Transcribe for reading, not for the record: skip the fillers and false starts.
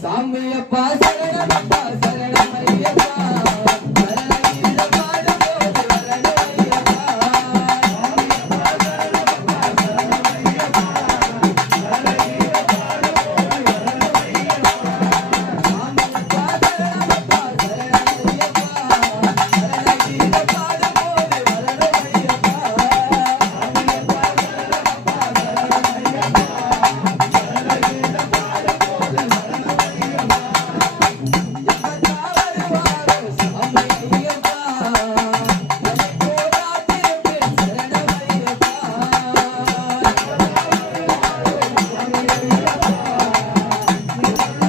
சாமியப்பா சரணமப்பா சரணமையப்பா சரணகிரில பாடும்போது வரணுமையப்பா சாமியப்பா சரணமப்பா சரணமையப்பா சரணகிரில பாடும்போது வரணுமையப்பா சாமியப்பா சரணமப்பா சரணமையப்பா சரணகிரில பாடும்போது வரணுமையப்பா சாமியப்பா சரணமப்பா சரணமையப்பா சரணகிரில பாடும்போது